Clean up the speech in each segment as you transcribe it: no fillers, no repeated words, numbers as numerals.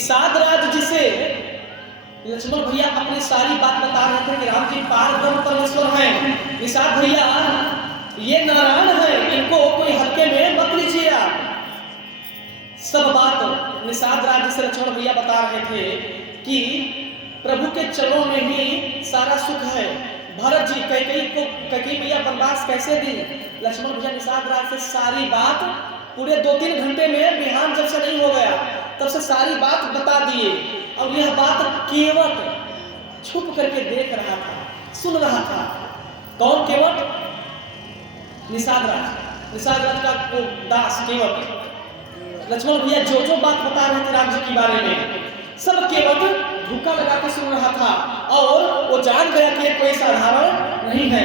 निषाद राज जी से लक्ष्मण भैया अपनी सारी बात बता रहे थे कि राम जी पारब्रह्म परमेश्वर हैं। निषाद भैया ये नारायण है, इनको कोई हल्के में मत लीजिए आप। सब बात निषाद राज जी से लक्ष्मण भैया बता रहे थे कि प्रभु के चरणों में ही सारा सुख है। भरत जी कैकेयी भैया वनवास कैसे दी, लक्ष्मण भैया निषाद राज से सारी बात पूरे 2-3 घंटे में, बिहान जब से नहीं हो गया तब से सारी बात बता दिए। और यह बात केवट छुप करके देख रहा था, सुन रहा था। कौन केवट? निषाद राज का वो दास केवट। लक्ष्मण भैया जो जो बात बता रहे थे राम जी के बारे में, सब केवट धुक्का लगा के सुन रहा था और वो जान गया कि कोई साधारण नहीं है।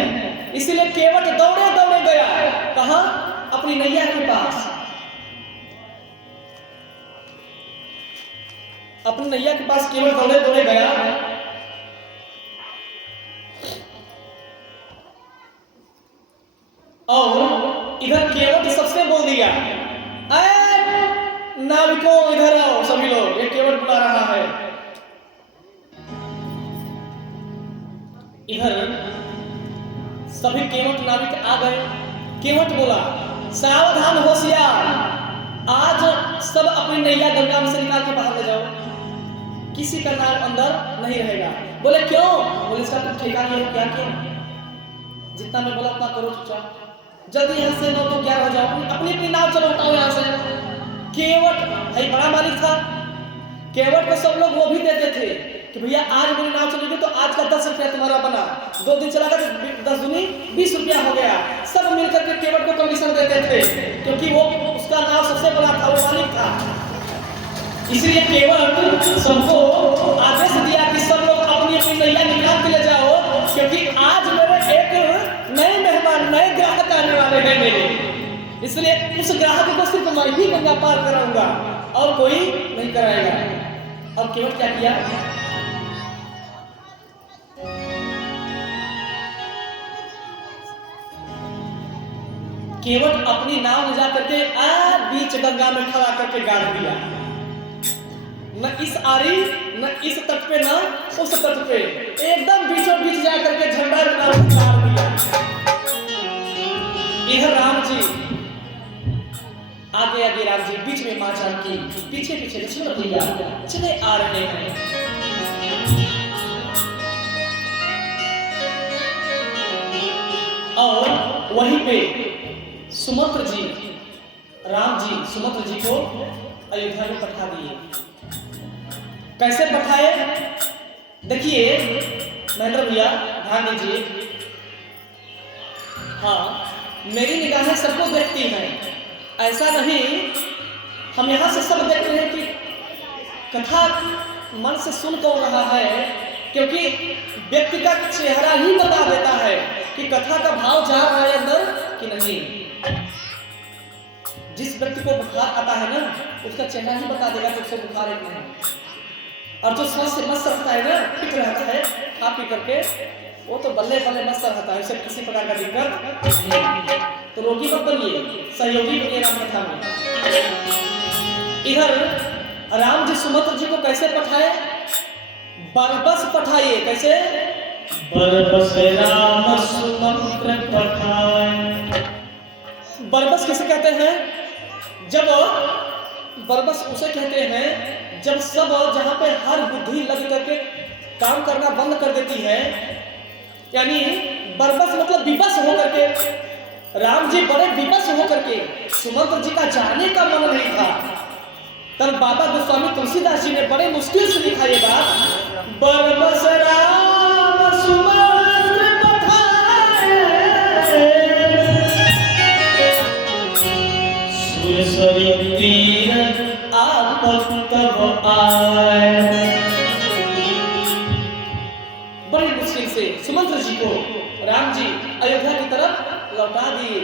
इसीलिए केवट दौड़े दौड़े गया। कहां? अपनी नैया के पास। अपनी नैया के पास केवट दौड़े दौड़े गया और इधर केवट सबसे बोल दिया, नाविकों इधर आओ सभी लोग, ये केवट बुला रहा है। इधर सभी केवट नाविक आ गए। केवट बोला, सावधान होशियार, आज सब अपनी नैया गंगा में से निकाल के बाहर ले जाओ, किसी का नाम अंदर नहीं रहेगा। बोले क्यों? बोले इसका तुम ठेका नहीं है, क्या किया? जितना मैं बोला उतना करो चुपचाप, जल्दी यहाँ से 9 तो 11 हो जाओ, अपनी अपनी नाव चलो, हटाओ यहाँ से। केवट भाई बड़ा मालिक था, केवट को सब लोग वो भी देते थे कि भैया आज मेरी नाव चलेगी तो आज का 10 रुपया तुम्हारा बना, 2 दिन चला कर 10 दूनी 20 रुपया हो गया। सब मिलकर के केवट को कमीशन देते थे क्योंकि वो उसका नाव सबसे बड़ा था, वो मालिक था। इसलिए केवट सबको आदेश दिया कि सब लोग अपनी अपनी नैया निकाल के ले जाओ, क्योंकि आज मेरे एक नए मेहमान, नए ग्राहक आने वाले हैं मेरे, इसलिए उस ग्राहक को सिर्फ मैं ही गंगा पार कराऊंगा और कोई नहीं कराएगा। अब केवट क्या किया? केवट अपनी नाव में जाकर के बीच गंगा में खड़ा करके गाड़ दिया। न इस आरी न इस तट पे न उस तट पे, एकदम बीचों बीच जाकर के झंडा गाड़ दिया। इधर राम जी आगे आगे, राम जी बीच में, मां जानकी पीछे पीछे, लक्ष्मण भैया चले आ रहे हैं। और वहीं पे सुमंत्र जी, राम जी सुमंत्र जी को अयोध्या में पठा दिए। कैसे पठाए? देखिए महेंद्र भैया ध्यान दीजिए। हाँ, मेरी निगाहें सबको देखती हैं, ऐसा नहीं हम यहां से सब देख रहे हैं कि कथा मन से सुन कौन रहा है, क्योंकि व्यक्ति का चेहरा ही बता देता है कि कथा का भाव जा रहा है अंदर कि नहीं। जिस व्यक्ति को बुखार आता है ना, उसका चेहरा ही बता देगा कि उसको बुखार है कि नहीं। और जो स्वस्थ मस्त रहता है ना, फिट रहता है खा पी करके, वो तो बल्ले बल्ले मस्त रहता है, उसे किसी प्रकार का दिक्कत नहीं। तो रोगी मत बनिए, सहयोगी बनिए राम कथा में। इधर राम जी सुमंत्र जी को कैसे पठाए? बरबस पठाइए। कैसे? बरबस राम सुमंत्र पठाए। बरबस किसे कहते हैं? जब बरबस उसे कहते हैं जब सब जहां पे हर बुद्धि लग करके काम करना बंद कर देती है, यानी बरबस मतलब विवश होकर के। राम जी बड़े विवश होकर के, सुमंत्र जी का जाने का मन नहीं था। तब बाबा गोस्वामी तुलसीदास जी ने बड़े मुश्किल से लिखा ये बात, बरबस राम सुमंत्र पठाए, सुरसरी तीर आपत तब आए। बड़ी मुश्किल से सुमंत्र जी को राम जी अयोध्या की तरफ लौटा दिए।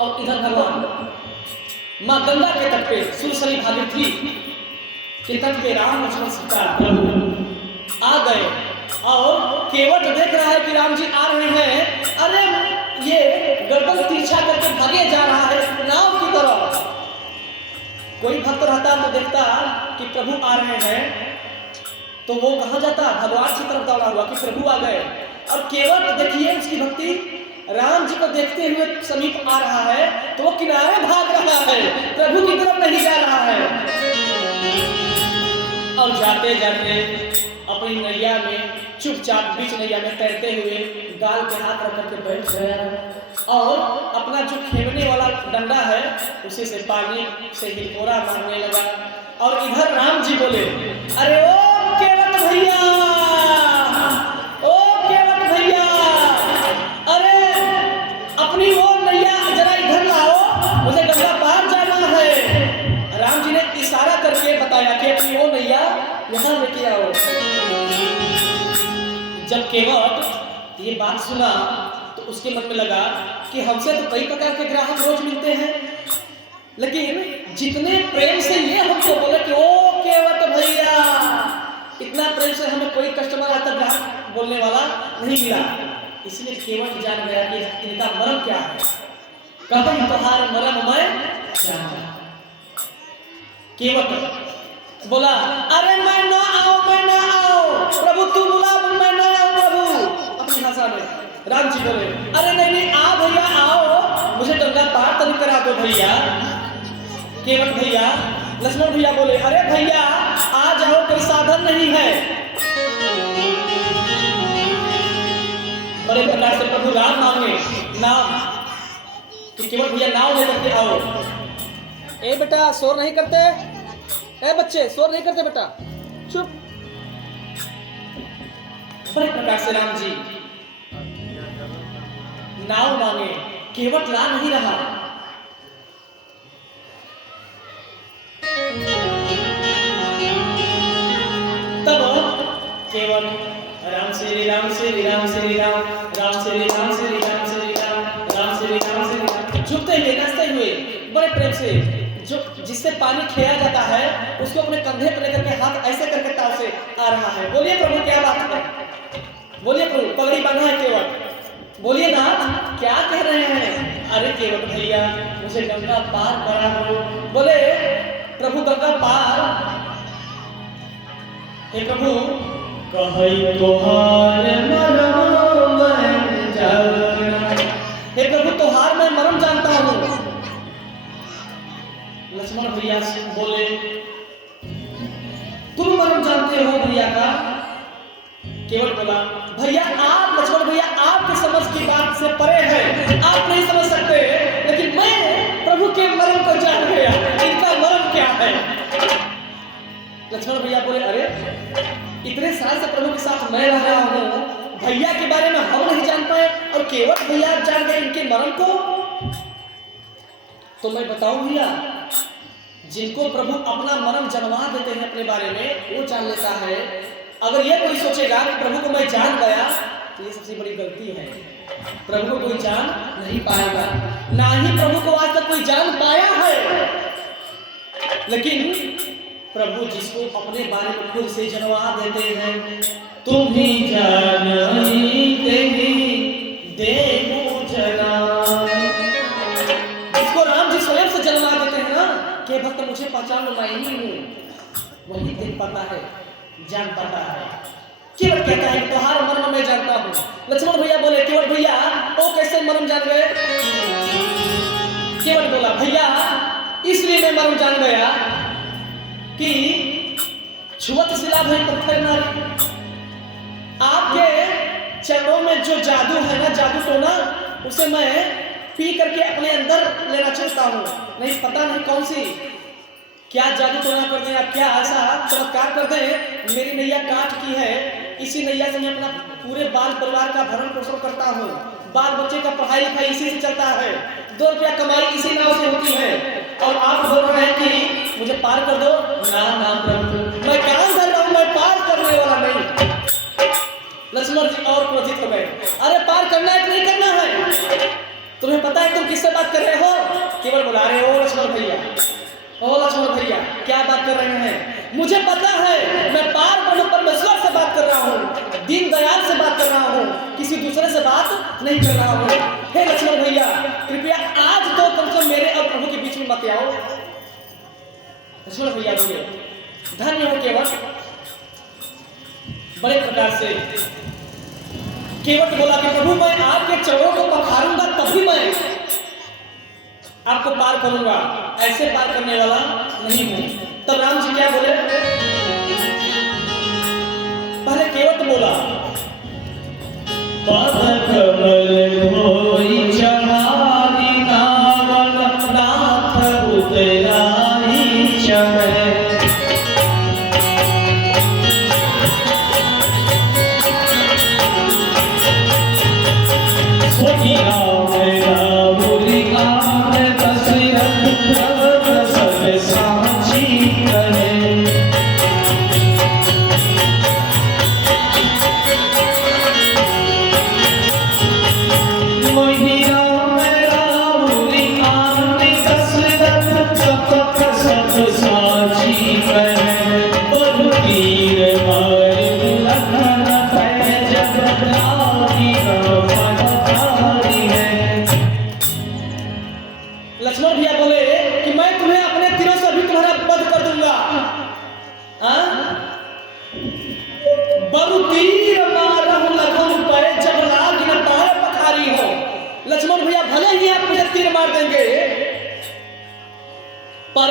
और इधर भगवान मां गंगा के तट पे, सुरसरी भागीरथी के तट पे राम लक्ष्मण सीता आ गए। और केवट देख रहा है कि राम जी आ रहे हैं, अरे ये गर्दन तिरछा करके भागे जा रहा है नाव की तरफ। कोई भक्त रहता तो देखता कि प्रभु आ रहे हैं, तो वो कहाँ जाता, भगवान की तरफ दौड़ा हुआ कि प्रभु आ गए। और केवल देखिए उसकी भक्ति, राम जी को देखते हुए समीप आ रहा है तो वो किनारे भाग रहा है, प्रभु की तरफ नहीं जा रहा है। और जाते जाते अपनी नैया में चुपचाप बीच नैया में तैरते हुए गाल पे हाथ रख करके बैठ गया और अपना जो खेवने वाला डंडा है उसी से पानी से हिलकोरा मारने लगा। और इधर राम जी बोले, अरे ओ केवट भैया, ओ केवट भैया, अरे अपनी वो नैया जरा इधर लाओ, मुझे गंगा पार जाना है। राम जी ने इशारा करके बताया कि अपनी वो नैया यहाँ लेके आओ। जब केवट ये बात सुना तो उसके मन में लगा कि हमसे तो कई प्रकार के ग्राहक रोज मिलते हैं, लेकिन जितने प्रेम से ये हमको बोले कि ओ केवट भैया, इतना प्रेम से हमें कोई कस्टमर आज तक ग्राहक बोलने वाला नहीं मिला। इसलिए केवट जान गया कि इनका मर्म क्या है। कभी तुम्हारा मर्म मैं जानता। केवट बोला, अरे मैं ना आओ, मैं ना आओ, प्रभु तू बुला, मैं ना आओ प्रभु। अपनी भाषा में राम जी बोले, अरे नहीं नहीं आ भैया आओ, मुझे गंगा पार तभी करा दो भैया। केवट भैया, लक्ष्मण भैया बोले, अरे भैया आ जाओ, कोई साधन नहीं है। बड़े प्रकार से प्रभु राम मांगे नाम कि केवट भैया नाव लेकर के आओ। ए बेटा शोर नहीं करते, ए बच्चे शोर नहीं करते बेटा, चुप। बड़े प्रकार से राम जी नाव मांगे, केवट ला नहीं रहा। तब केवट राम श्री राम श्री राम श्री राम, राम श्री राम श्री राम श्री राम, राम श्री राम श्री राम, झुकते हुए नाचते हुए बड़े प्रेम से, जो जिससे पानी खेया जाता है उसको अपने कंधे पर लेकर के हाथ ऐसे करके ताव से आ रहा है। बोलिए प्रभु क्या बात है, बोलिए प्रभु, पगड़ी बांधा है केवट, बोलिए ना क्या कह रहे हैं। अरे केवट भैया मुझे गंगा पार करा दो। बोले प्रभु गंगा पार, हे प्रभु कहई तोहार मरम मैं जाना, हे प्रभु तोहार मैं मरम जानता हूँ। लक्ष्मण भैया बोले, तुम मरम जानते हो भैया का। केवट बोला, भैया आप, लक्ष्मण भैया आपकी समझ की बात से परे है, आप नहीं समझ सकते, लेकिन मैं प्रभु के मरम को जान गया, इनका मरम क्या है। लक्ष्मण भैया बोले, अरे इतने साल से प्रभु के साथ मैं रह रहा हूँ, भैया के बारे में हम नहीं जान पाए और केवट भैया जान गए इनके मरम को। तो मैं बताऊं भैया, जिनको प्रभु अपना मरम जनवा देते हैं अपने बारे में, वो जान लेता है। अगर ये कोई सोचेगा कि प्रभु को मैं जान गया तो ये सबसे बड़ी गलती है। प्रभु को कोई जान नहीं पाएगा, ना ही प्रभु को आज तक कोई जान पाया है। लेकिन प्रभु जिसको अपने बारे में खुद से जनवा देते हैं, तुम ही जानते देखो जना, जिसको राम जी स्वयं से जनवा देते हैं ना कि भक्त मुझे पहचान लो, मैं ही हूँ, वही देख पाता है, जान पाता है। केवट कहता है तुम्हारा मर्म मैं जानता हूँ। लक्ष्मण भैया बोले, केवट भैया वो कैसे मर्म जान गए। केवट बोला, भैया इसलिए मैं मर्म जान गया कि छुअत शिला भई पत्थर नारी, आपके चरणों में जो जादू है ना, जादू टोना, उसे मैं पी करके अपने अंदर लेना चाहता हूँ। नहीं पता नहीं कौन सी क्या जादू टोना कर दें, आप क्या ऐसा चमत्कार कर दें, मेरी नैया काट की है, इसी नैया से मैं अपना पूरे बाल परिवार का भरण पोषण करता हूँ, बाल बच्चे का पढ़ाई लिखाई इसी से चलता है, 2 रुपया कमाई इसी नाव से होती है, और आप बोल रहे हैं कि मुझे पार कर दो। ना ना प्रभु, मैं काम कर रहा हूँ, मैं पार करने वाला नहीं। लक्ष्मण जी और क्रोधित हो गए, अरे पार करना है कि नहीं करना है, तुम्हें पता है तुम किससे बात कर रहे हो। केवल बुला रहे हो लक्ष्मण भैया, ओ लक्ष्मण भैया क्या बात कर रहे हैं, मुझे पता है मैं पार ब्रह्म परमेश्वर से बात कर रहा हूँ, दीन दयाल से बात कर रहा हूँ, किसी दूसरे से बात नहीं कर रहा हूँ। हे लक्ष्मण भैया कृपया आज तो कम से कम मेरे और प्रभु के बीच में मत आओ। लक्ष्मण भैया बोले धन्य हो केवट। बड़े प्रकार से केवट बोला कि प्रभु मैं आपके चरणों को पखारूंगा तभी मैं आपको पार करूंगा, ऐसे पार करने वाला नहीं हूं। तब राम जी क्या बोले? पहले केवट बोला पद कमल धोई चढ़ाई नावन नाथ उतराई चढ़े। लक्ष्मण भैया बोले कि मैं तुम्हें अपने तीरों से भी तुम्हारा वध कर दूंगा। बरु तीर मारहु लखन पे जब लाग न पाए पखारी हो। लक्ष्मण भैया भले ही आप मुझे तीर मार देंगे, पर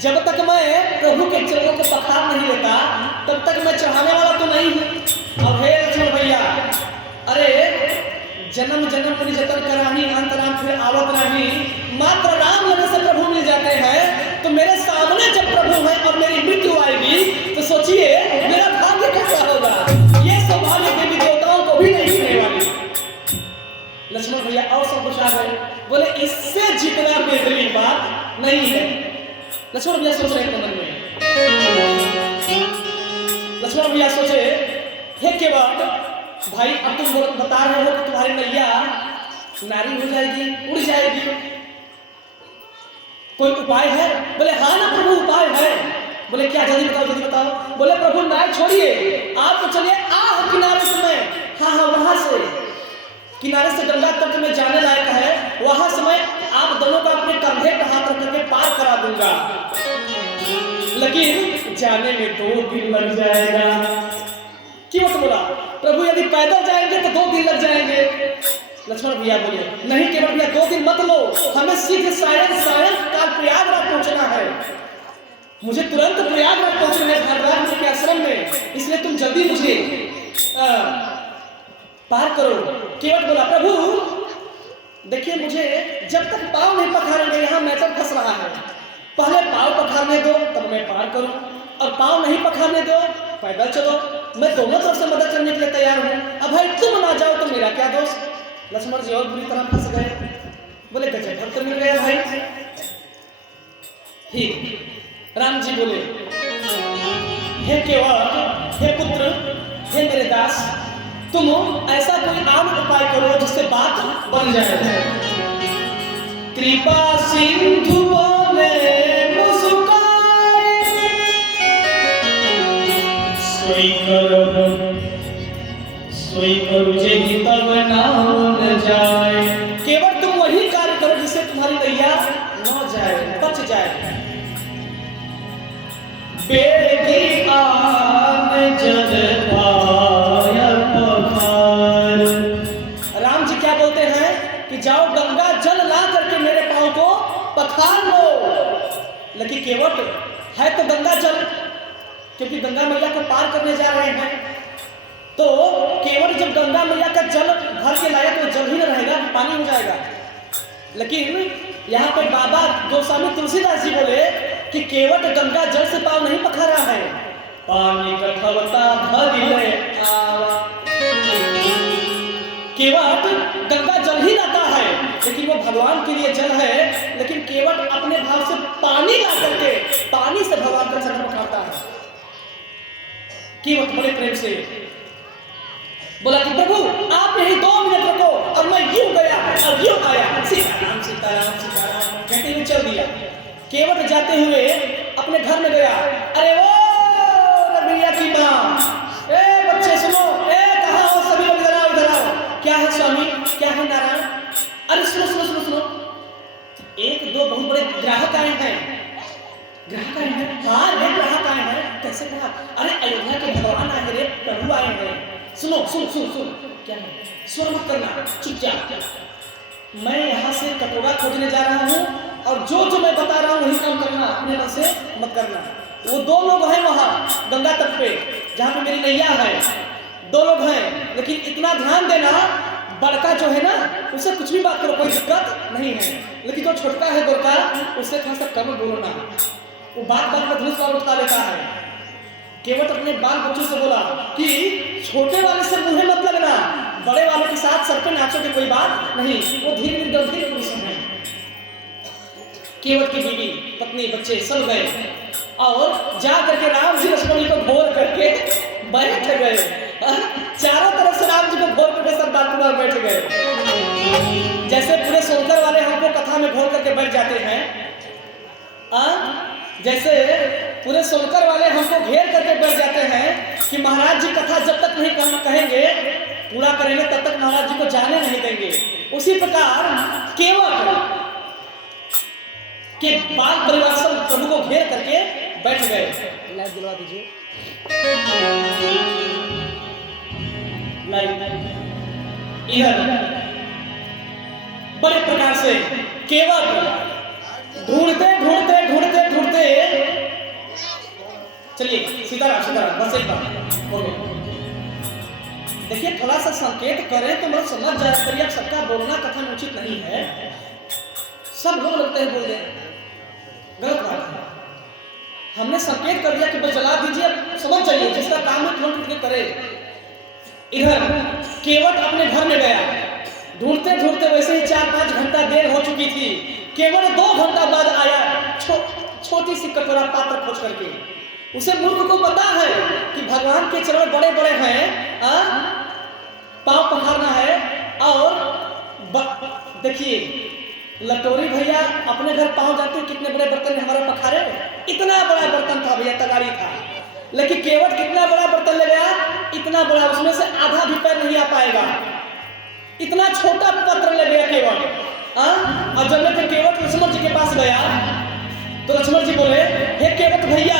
जब तक मैं प्रभु के चरणों को पखार नहीं लेता तब तक मैं चढ़ाने वाला तो नहीं हूं। और हे लक्ष्मण भैया, अरे जन्म जन्म पूरी जतन कराही अंतराम फिर आवत नहीं, मात्र राम लगन से प्रभु मिल जाते हैं। तो मेरे सामने जब प्रभु हैं और मेरी मृत्यु आएगी तो सोचिए मेरा भाग्य कैसा होगा। ये सौभाग्य देवी देवताओं को भी नहीं मिलने वाली। लक्ष्मण भैया और सब कुछ आ गए, बोले इससे जितना बेहतरीन बात नहीं है। लक्ष्मण भैया सोच रहे हैं मन में, लक्ष्मण भैया सोचे हे केवट भाई अब तुम बता रहे हो कि तुम्हारी नैया नारी हो जाएगी, उड़ जाएगी, कोई उपाय है? बोले हाँ ना प्रभु उपाय है। बोले क्या? जल्दी बताओ जल्दी बताओ। बोले प्रभु नाव छोड़िए, आप तो चलिए आह किनारे से मैं, हाँ वहां से किनारे से गंगा तट में जाने लायक है, वहां से मैं आप दोनों का अपने कंधे पर हाथ रख करके पार करा दूंगा, लेकिन जाने में 2 दिन लग जाएगा। क्यों? तो बोला प्रभु यदि पैदल जाएंगे तो 2 दिन लग जाएंगे। लक्ष्मण भैया बोले नहीं केवट भैया 2 दिन मत लो, हमें सीधे सायं काल प्रयागराज पहुंचना है, मुझे तुरंत प्रयागराज पहुंचना है भरद्वाज के आश्रम में, इसलिए तुम जल्दी मुझे पार करो। केवट बोला प्रभु देखिए मुझे जब तक पाँव नहीं पखारेंगे यहाँ मैटर फंस रहा है, पहले पाँव पखारने दो तब मैं पार करूं, और पाँव नहीं पखारने दो पैदल चलो, मैं दोनों तरफ से मदद करने के लिए तैयार हूं। अब भाई तुम ना जाओ तो मेरा क्या दोष? लक्ष्मण जी और बुरी तरह फंस गए। बोले गजब तो मिल गया भाई। ठीक राम जी बोले हे केवट, हे पुत्र, हे मेरे दास, तुम ऐसा कोई आम उपाय करो जिससे बात बन जाए। कृपा सिंधु बोले मुस्काए, सोई करो जे तब न जाए। केवल तुम वही कार्य करो जिससे तुम्हारी नैया न जाए, बच जाए। बेटी आन जल पाय पखार। राम जी क्या बोलते हैं कि जाओ गंगा जल ला करके मेरे पांव को पखार लो। लेकिन केवट है तो गंगा जल, क्योंकि गंगा मैया को पार करने जा रहे हैं, तो केवट जब गंगा मैया का जल भर के लाया तो जल ही न रहेगा, पानी हो जाएगा। लेकिन यहाँ पे बाबा गोस्वामी तुलसीदास जी बोले कि केवट गंगा जल से पाँव नहीं पखारा है, पानी कठवता भर ले आवा। केवट गंगा जल ही लाता है, लेकिन वो भगवान के लिए जल है, लेकिन केवट अपने भाव से पानी ला करके पानी से भगवान का चरण पखारता है। केवट बड़े प्रेम से बोला कि प्रभु आप यही 2 मिनट रखो और मैं यूं गया और यूं आया, सीताराम सीताराम सीताराम कहते हुए चल दिया। केवट जाते हुए अपने घर में गया। अरे वो रबिया की माँ, ए बच्चे सुनो, ए कहाँ हो सभी लोग, इधर आओ इधर आओ। क्या है स्वामी, क्या है नारायण? अरे सुनो सुनो सुनो सुनो, 1-2 बहुत बड़े ग्राहक आए हैं, कैसे कहा? अरे अयोध्या के भगवान आए रे, प्रभु आए हैं। सुनो सुन सुन सुन, क्या है? स्वर मत करना, चुपचाप। मैं यहाँ से कटोरा खोजने जा रहा हूँ और जो जो मैं बता रहा हूँ वही काम करना, अपने मन से मत करना। वो दो लोग हैं वहाँ गंगा तट पे, जहाँ पे मेरी नैया है, दो लोग हैं, लेकिन इतना ध्यान देना, बड़का जो है ना उससे कुछ भी बात करो, कोई दिक्कत नहीं है, लेकिन जो छोटा है गोरका उससे थोड़ा सा कम बोलना। वो बात बात में धनुष उठा लेता है। केवट अपने बाल बच्चों से बोला कि छोटे वाले से मुंह मत लगना, बड़े वाले के साथ सर पे नाचो की कोई बात नहीं। वो धीरे धीरे गंभीर पुरुष है। केवट की बीवी पत्नी बच्चे सब गए और जा करके राम जी लक्ष्मण जी को घोर करके बैठ गए। चारों तरफ से राम जी को घोर करके सब बात बैठ गए। जैसे पूरे सोनकर वाले हमको कथा में घोर करके बैठ जाते हैं, जैसे पूरे सोनकर वाले हमको घेर करके बैठ जाते हैं कि महाराज जी कथा जब तक नहीं कहेंगे पूरा करेंगे तब तक महाराज जी को जाने नहीं देंगे। उसी प्रकार केवट के बाल परिवार सब प्रभु को घेर करके बैठ गए। लाइट दिलवा दीजिए, इधर बड़े प्रकार से केवट ढूंढते ढूंढते ढूंढते ढूंढते, चलिए सीताराम सीताराम बस एक बार हो गया। देखिए थोड़ा सा संकेत करें तो मैं समझ जाए, करिए अब सबका बोलना कथन उचित नहीं है। सब लोग लगते हैं बोल रहे हैं, गलत बात है। हमने संकेत कर दिया कि भाई जला दीजिए, समझ जाइए, जिसका काम है तुरंत करे। इधर केवट अपने घर में गया, ढूंढते ढूंढते वैसे ही 4-5 घंटा देर हो चुकी थी। केवल 2 घंटा बाद आया छोटी सी कटोरा पात्र खोज करके। उसे मूर्ख को पता है कि भगवान के चरण बड़े बड़े हैं, पांव पखारना है। और देखिए लटोरी भैया अपने घर पांव जाते कितने बड़े बर्तन हमारे पखारे, इतना बड़ा बर्तन था भैया, तगारी था। लेकिन केवट कितना बड़ा बर्तन ले गया, इतना बड़ा, उसमें से आधा भी पैर नहीं आ पाएगा, इतना छोटा पत्र ले गया केवट। और जब मैं केवट लक्ष्मण जी के पास गया तो लक्ष्मण जी बोले, हे केवट भैया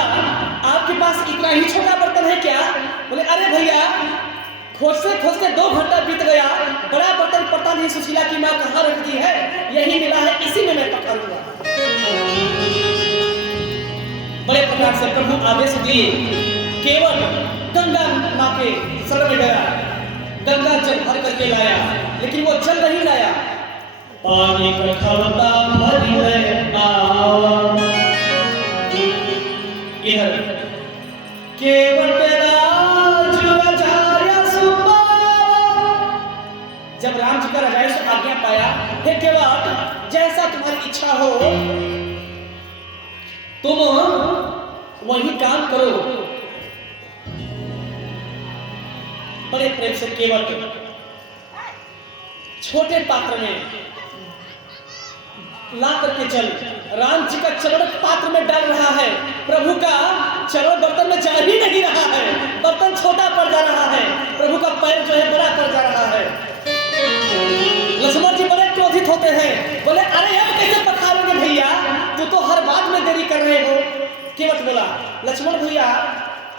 आपके पास इतना ही छोटा बर्तन है क्या? बोले अरे भैया खोजते 2 घंटा बीत गया, बड़ा बर्तन पता नहीं सुशीला की माँ कहाँ रखती है, यही मिला है, इसी में मैं पकड़ूंगा। बड़े प्रकार से प्रभु आदेश दिए। केवट गंगा माँ के शरण में गया, गंगा जल भर करके लाया, लेकिन वो जल नहीं लाया। पानी कठौता भर ले आओ, इधर केवट जब राम जी का रजाई से आज्ञा पाया, हे केवट जैसा तुम्हारी इच्छा हो तुम वही काम करो। बड़े प्रेम से केवट छोटे पात्र में ला करके जल राम जी का चरण पात्र में डाल रहा है। प्रभु का चरण बर्तन में जा ही नहीं रहा है, बर्तन छोटा पड़ जा रहा है, प्रभु का पैर जो है बड़ा पड़ जा रहा है। लक्ष्मण जी बड़े क्रोधित होते हैं, बोले अरे अब कैसे पखारोगे भैया, तू तो हर बात में देरी कर रहे हो। केवट बोला, लक्ष्मण भैया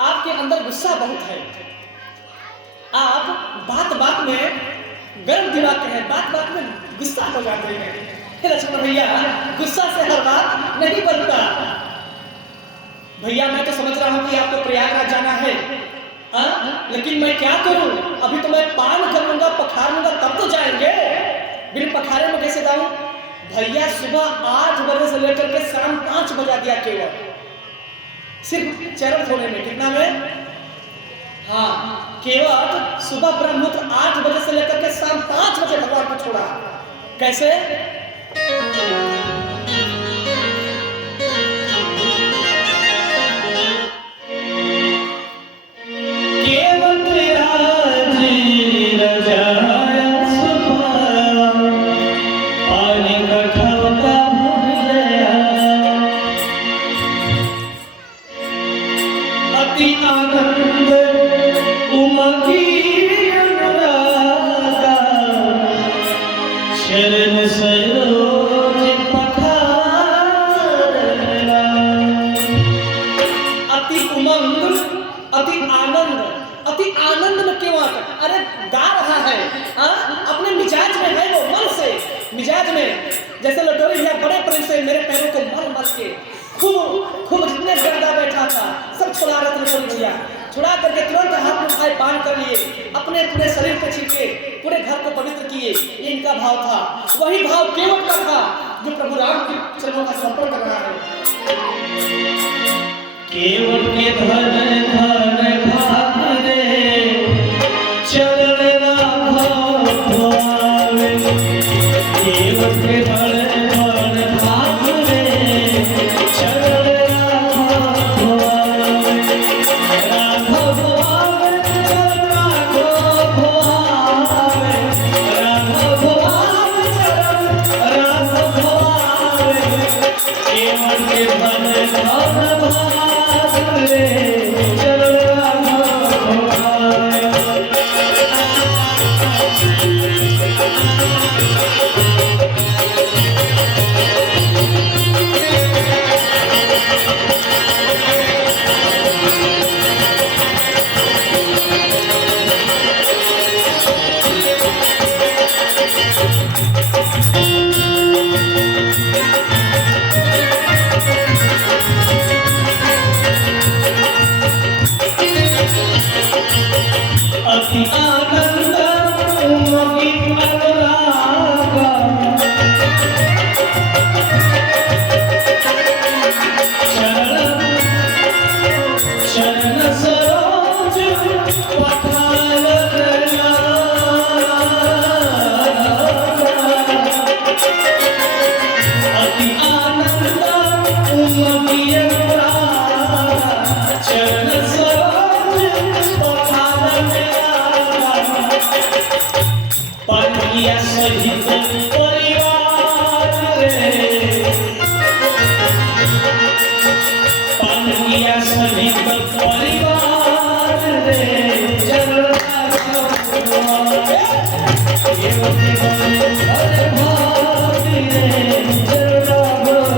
आपके अंदर गुस्सा बहुत है, आप बात बात में गर्म दिमाग के हैं, बात बात में गुस्सा हो जाते हैं। लक्ष्मण भैया गुस्सा से हर बात नहीं बनता। भैया मैं तो समझ रहा हूं कि आपको प्रयागराज जाना है, लेकिन मैं क्या करूं, अभी तो मैं पान कर लूंगा, पखार लूंगा तब तो जाएंगे, बिन पखारे में कैसे जाऊं? भैया सुबह 8 बजे से लेकर के शाम 5 बजा दिया केवल, सिर्फ चरण धोने में। कितना में? हाँ, केवल सुबह ब्रह्ममुहूर्त 8 बजे से लेकर के शाम 5 बजे भगवान को छोड़ा। कैसे? अति अति उमंग, अति आनंद, अति आनंद में केवट, अरे गा रहा है, अपने मिजाज में है, वो मन से मिजाज में, जैसे लटोरी भैया बड़े प्रेम से मेरे पैरों को मल मल के खूब जितने गर्दा बैठा था सब छुड़ा रहे थे लटोरी भैया, छुड़ा करके तुरंत हाथ में उठाए बांध कर लिए, अपने पूरे शरीर पे छिड़के पूरे घर को पवित्र किए। ये इनका भाव था, वही भाव केवट का था जो प्रभु राम के चरणों का समर्पण कर रहा है। केवट के धन धन भाग रे चरण राघव भावे, केवट के धन धन भाग रे चरण राघव भावे, राघव भावे चरण राघव भावे, राघव भावे चरण राघव भावे, केवट के धन धन भाग रे चरण राघव भावे। अति आनंद उमगी अनुराग, शरण सरोज पखाल करना, अति आनंद उमगी अनुराग, शरण सरोज पखाल पतिया सहित परिवार रे, पतिया सहित परिवार रे चरण राघव भावे, केवट के धन भाग रे चरण राघव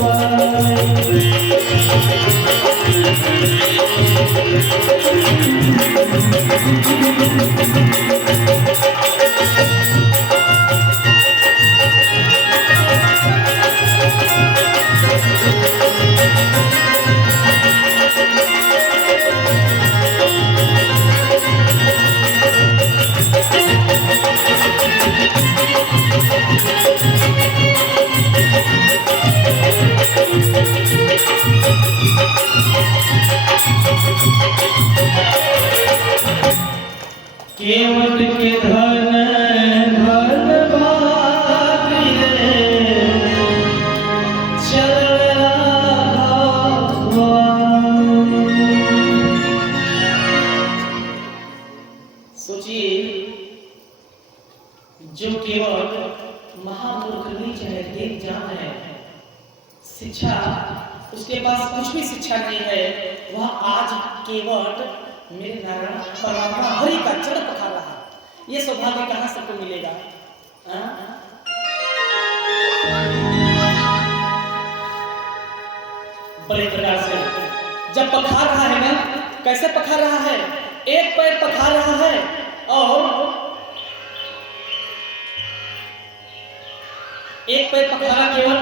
भावे। केवट के धन धन भाग रे चरण राघव भावे। सोचिए, जो केवट महामूर्ख नीच है, देख जान है, शिक्षा उसके पास कुछ भी शिक्षा नहीं है, वह आज केवट मेरे नारायण परमात्मा हरि का चरण पखार रहा है। ये सौभाग्य कहाँ सबको मिलेगा? बड़े प्रकार से जब पखार रहा है ना, कैसे पखार रहा है? एक पैर पखार रहा है और एक पैर पखारा केवल,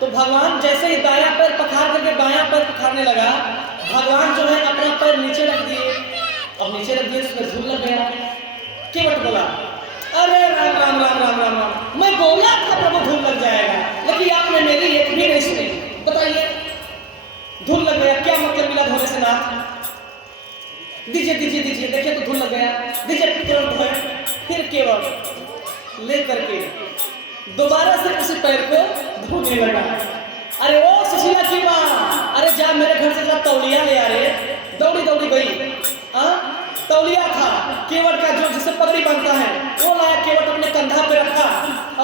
तो भगवान जैसे ही दाया पैर पखार करके बायां पैर पखारने लगा, भगवान जो है अपना पैर नीचे रख दिए। अब नीचे रख दिए, उसमें धूल लग गया। केवट बोला, अरे राम राम राम राम राम राम, मैं बोला था प्रभु धूल लग जाएगा, लेकिन आपने मेरी एक भी नहीं सुनी। बताइए, धूल लग गया, क्या मतलब मिला धोने से? नाथ दीजिए दीजिए दीजिए, देखिए तो धूल लग गया, दीजिए तुरंत धोए। फिर केवट ले करके दोबारा से उसी पैर को धोने लगा। अरे ओ सुशीला की माँ, अरे जा मेरे घर से जरा तौलिया ले आ रे। दौड़ी दौड़ी गई, तौलिया था केवट का, जो जिसे पगड़ी बांधता है, वो लाया। केवट अपने कंधा पे रखा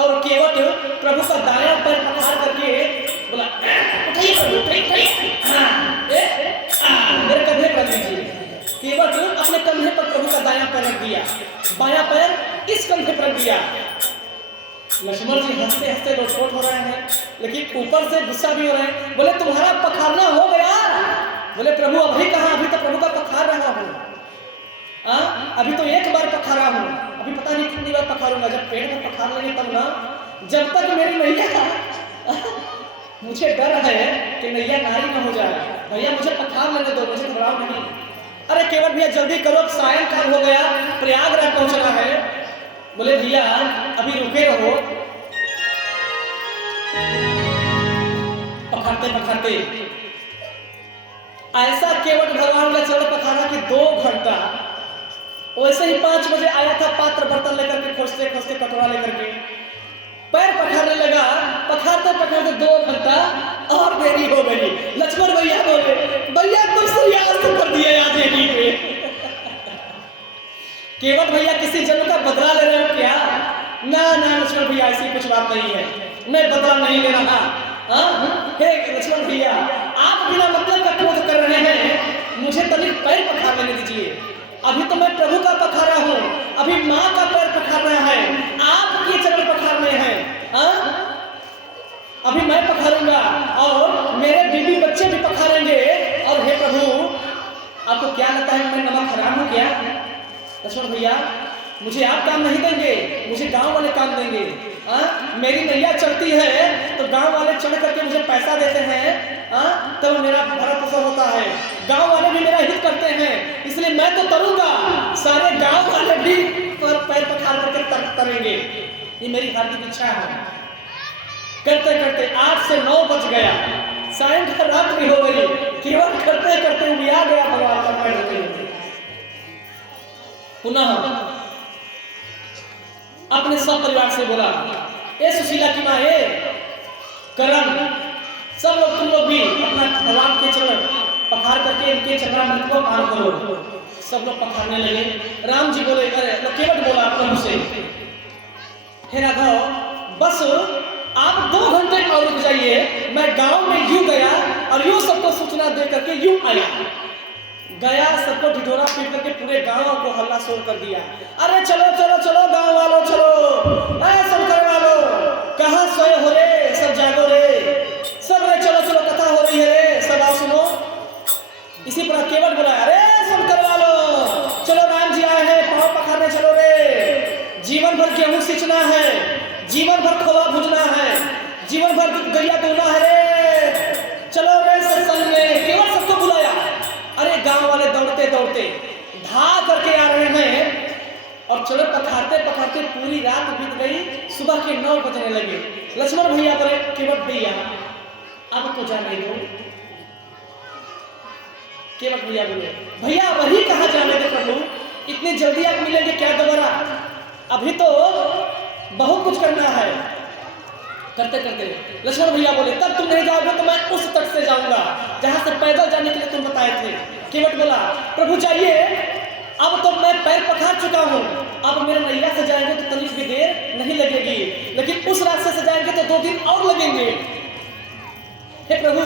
और केवट प्रभु का दायां पैर पखार करके बोला, उठाइए प्रभु, उठाइए, मेरे कंधे पर रख दीजिए। केवट अपने कंधे पर प्रभु का दायां पैर रख दिया, बायां पैर इस कंधे पर रख दिया। लक्ष्मण जी हंसते हंसते लोटपोट हो रहे हैं, लेकिन ऊपर से गुस्सा भी हो रहे हैं। बोले, तुम्हारा पखारना हो गया, बोले प्रभु अभी कहाँ, अभी तो प्रभु का पखार रहा हूँ। अभी तो एक बार पखारा हूँ, अभी पता नहीं कितनी बार पखारूंगा। जब पेड़ में पखार लगे तब ना, जब तक मेरी नैया मुझे डर है कि नैया नारी ना हो जाए, भैया मुझे पखार लेने दो, मुझे घबराओ नहीं। अरे केवट भैया जल्दी करो, सायंकाल हो गया, प्रयागराज पहुंचना है। बोले भैया अभी रुके रहो। पखारते पखारते ऐसा केवट भगवान का चरण पखारा कि 2 घंटा। वैसे ही 5 बजे आया था, पात्र बर्तन लेकर के, खोजते खोजते कटोरा लेकर के पैर पखारने लगा। पखारते पखारते 2 घंटा और देरी हो गई। लक्ष्मण भैया बोले भैया तुम सूर्यास्त कर दिए आज यहीं पे। केवट भैया किसी जन्म का बदला ले रहे हो क्या? ना ना लक्ष्मण भैया ऐसी कुछ बात नहीं है, मैं बदला नहीं ले रहा। हे लक्ष्मण भैया आप बिना मतलब का क्रोध कर रहे हैं, मुझे तनिक पैर पखार लेने दीजिए। अभी तो मैं प्रभु का पखारा हूँ, अभी माँ का पैर पखारना है, आपके चरण पखारने हैं। अभी मैं पखारूंगा और मेरे बीबी बच्चे भी पखारेंगे। और हे प्रभु आपको क्या लगता है मैं नमक हराम हूँ क्या? लक्ष्मण भैया मुझे आप काम नहीं देंगे, मुझे गांव वाले काम देंगे। मेरी नैया चलती है तो गांव वाले चढ़ करके मुझे पैसा देते हैं, तब मेरा भरण पोषण होता है। गांव वाले भी मेरा हित करते हैं, इसलिए मैं तो तरूंगा, सारे गांव वाले भी पैर पखार करके तरेंगे। ये मेरी हार्दिक इच्छा है। करते करते 8 से 9 बज गया, सायंकाल रात्रि हो गई। केवल करते करते उबिया गया भगवान का पैर होते। पुनः अपने सब परिवार से बोला, ए सुशीला की माँ, ए करण, सब लोग तुम लोग भी अपना भगवान के चरण पखार करके इनके चरणामृत को पान करो। सब लोग पखारने लगे। राम जी बोले, अरे केवट बोला प्रभु से, हे राघव बस आप 2 घंटे और रुक जाइए, मैं गांव में यूं गया और यूं सबको सूचना दे करके यूं आया। गया, सबको ढिढोरा पीट करके पूरे गांव को हल्ला शोर कर दिया। अरे चलो चलो चलो गांव वालों चलो, शंकर वालों कहाँ सोए हो रे, सब जागो रे, सब रे चलो चलो कथा हो रही है रे, सब आओ सुनो। इसी पर केवट बोला, अरे शंकर वालों चलो, राम जी आए हैं, पाँव पखारने चलो रे, जीवन भर गेहूं सींचना है, जीवन भर खोआ भुजना है, जीवन भर गैया दूना है रे, चलो रे सत्संग में। केवट सबको बुलाया। अरे गांव वाले दौड़ते दौड़ते भाग करके आ रहे हैं और चलो पखारते पखारते पूरी रात बीत गई। सुबह के 9 बजने लगे। लक्ष्मण भैया बोले, केवट भैया अब तो जाने दो। केवट भैया बोले, भैया वही कहाँ जाने दे प्रभु, इतनी जल्दी आप मिलेंगे क्या दोबारा? अभी तो बहुत कुछ करना है। करते करते लक्ष्मण भैया बोले, तब तुम नहीं जाओगे तो मैं उस तट से जाऊंगा जहां से पैदल जाने के लिए तुम बताए थे। केवट बोला, प्रभु जाइए, अब तो मैं पैर पखार चुका हूं, अब मेरे नैया से जाएंगे तो तनिक भी देर नहीं लगेगी, लेकिन उस रास्ते से जाएंगे तो 2 दिन और लगेंगे। हे प्रभु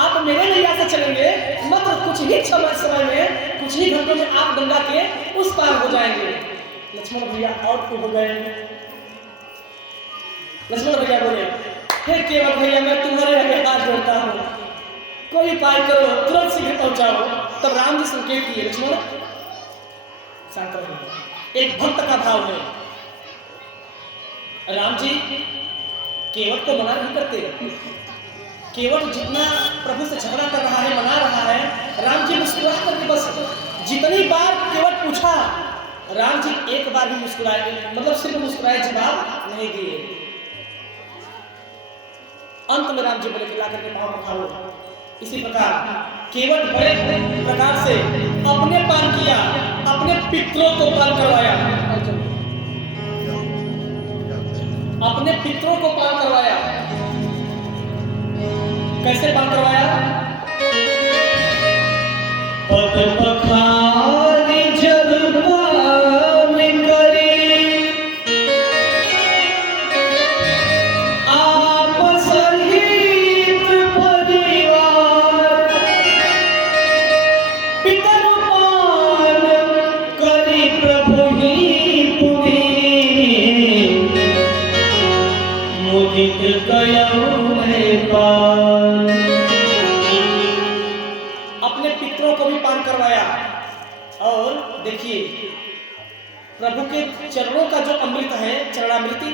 आप मेरे नैया से चलेंगे, मात्र कुछ ही समय में, कुछ ही घंटों में आप गंगा के उस पार हो जाएंगे। लक्ष्मण भैया और हो गए। लक्ष्मण भैया बोले, हे केवट भैया मैं तुम्हारे आगे हाथ जोड़ता हूँ, कोई उपाय करो, तुरंत शीघ्र पहुंचाओ। तब राम जी संकेत किए, लक्ष्मण शांत रहो, एक भक्त का भाव है। राम जी केवट को मना नहीं करते। केवट जितना प्रभु से झगड़ा कर रहा है, मना रहा है, राम जी मुस्कुरा करके बस जितनी बार केवट पूछा, राम जी एक बार भी मुस्कुराए, मतलब सिर्फ मुस्कुराए, जवाब नहीं दिए। अंत में राम जी बोले, ला करके पाँव पखारो। इसी प्रकार केवट बड़े प्रकार से अपने पान किया, अपने पितरों को पान करवाया, अपने पितरों को पान करवाया। कैसे पान करवाया? पद पखारी जब पान करी, आप सहित परिवार, पितर पान करी प्रभु ही पुनि, मुदित कयौ है पार। अपने पान करवाया। और देखिए प्रभु के चरणों का जो अमृत है, चरणामृति,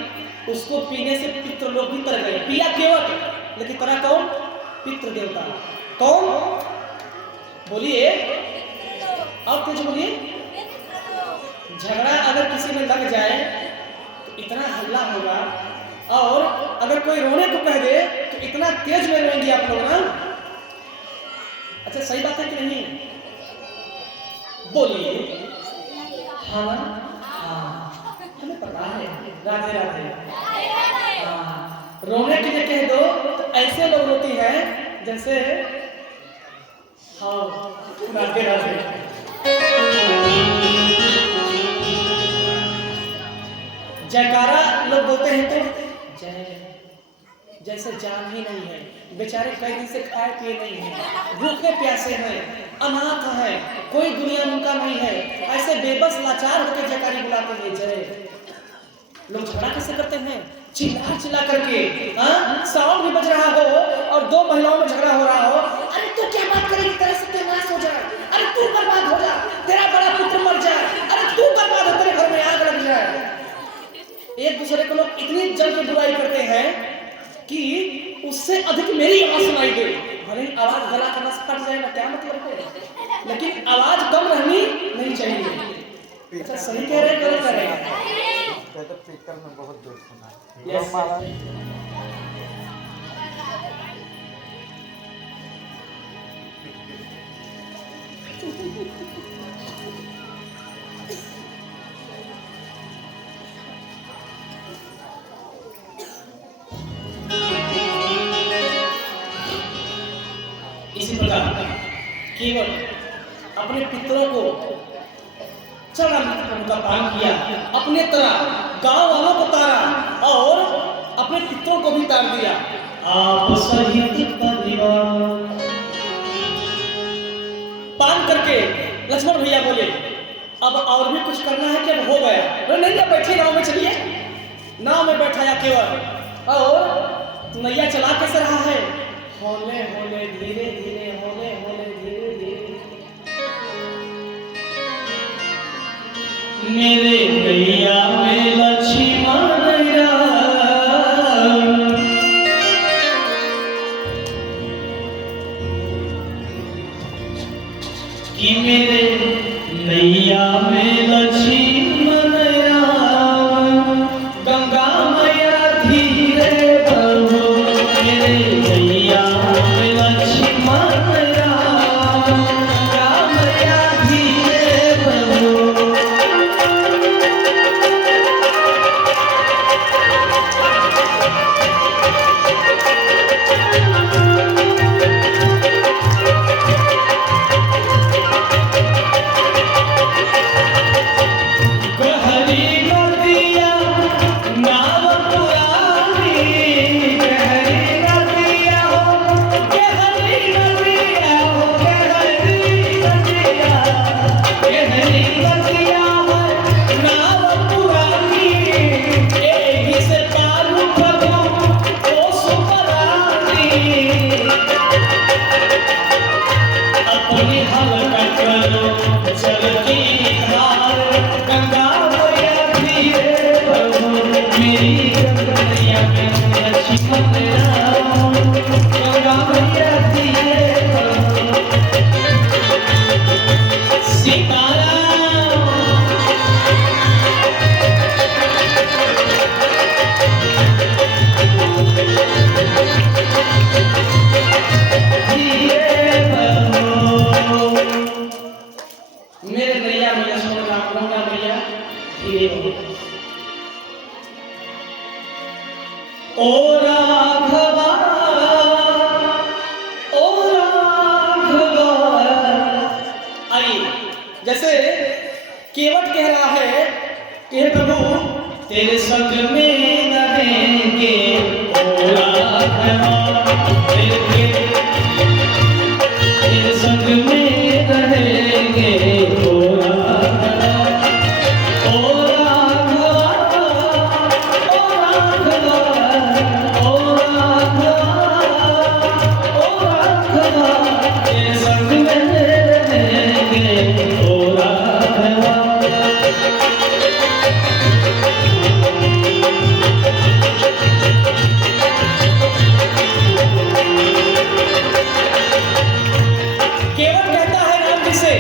उसको पीने से पितृ लोग भी तर गए। पिया केवट, लेकिन तरा कौन? पितृ देवता। कौन? बोलिए, और कुछ बोलिए। झगड़ा अगर किसी में लग जाए तो इतना हल्ला होगा, और अगर कोई रोने को कह दे तो इतना तेज में रोएंगे आप लोग ना। अच्छा सही बात है कि नहीं? बोलिए। हाँ हाँ, हमें पता है। राधे राधे। हाँ, रोने के लिए कह दो तो ऐसे लोग रोती हैं जैसे, हाँ राधे राधे। जयकारा लोग बोलते हैं तो जय, जैसे जान ही नहीं है। बेचारे कई दिन से खाए पिए नहीं है, भूखे प्यासे हैं, अनाथ है, कोई दुनिया उनका नहीं है। ऐसे बेबस लाचार होकर जयकारी बुलाते हैं जय। लोग झगड़ा कैसे करते हैं? चिल्ला चिल्ला करके। साउंड भी बज रहा हो और दो महिलाओं में झगड़ा हो रहा हो, अरे तू क्या बात करेगी, तेरा सत्यानाश हो जाए, अरे तू बर्बाद हो जा, तेरा बड़ा पुत्र मर जाए, अरे तू बर्बाद हो, तेरे घर में आग लग जाए। एक दूसरे को लोग इतनी जल के बुराई करते हैं कि उससे अधिक मेरी आवाज सुनाई दे। भले आवाज गला का नस फट जाए ना, क्या मतलब है, लेकिन आवाज कम रहनी नहीं चाहिए। अच्छा सही कह रहे हैं, गलत कह रहे हैं? स्पीकर में बहुत जोर सुना है। यस इसी प्रकार केवल अपने पितरों को चरणामृत का पान किया, अपने तरह गांव वालों को तारा और अपने पितरों को भी तार दिया। आप सहित परिवार पान करके लक्ष्मण भैया बोले अब और भी कुछ करना है कि अब हो गया? नहीं, बैठिए नाव में, चलिए। नाव में बैठाया केवल, और नैया चला कैसे रहा है? होले होले धीरे धीरे, होले होले धीरे धीरे। मेरे नैया में लक्ष्मण राम, कि मेरे नैया में लक्ष्मण राम, गंगा मैया धीरे बहो, मेरे नैया में लक्ष्मण राम, गंगा मैया धीरे बहो। मेरे नैया में लक्ष्मण राम, गंगा मैया धीरे बहो। ओ राघवा, ओ राघवा। आइए, जैसे केवट कह रहा है कि हे प्रभु तेरे संग में रहेंगे ओ राघवा, तेरे संग में रहेंगे ओ राघवा, ओ राघवा, ओ राघवा, ओ राघवा, ओ राघवा, तेरे संग में रहेंगे केवट कहता है राम जी से,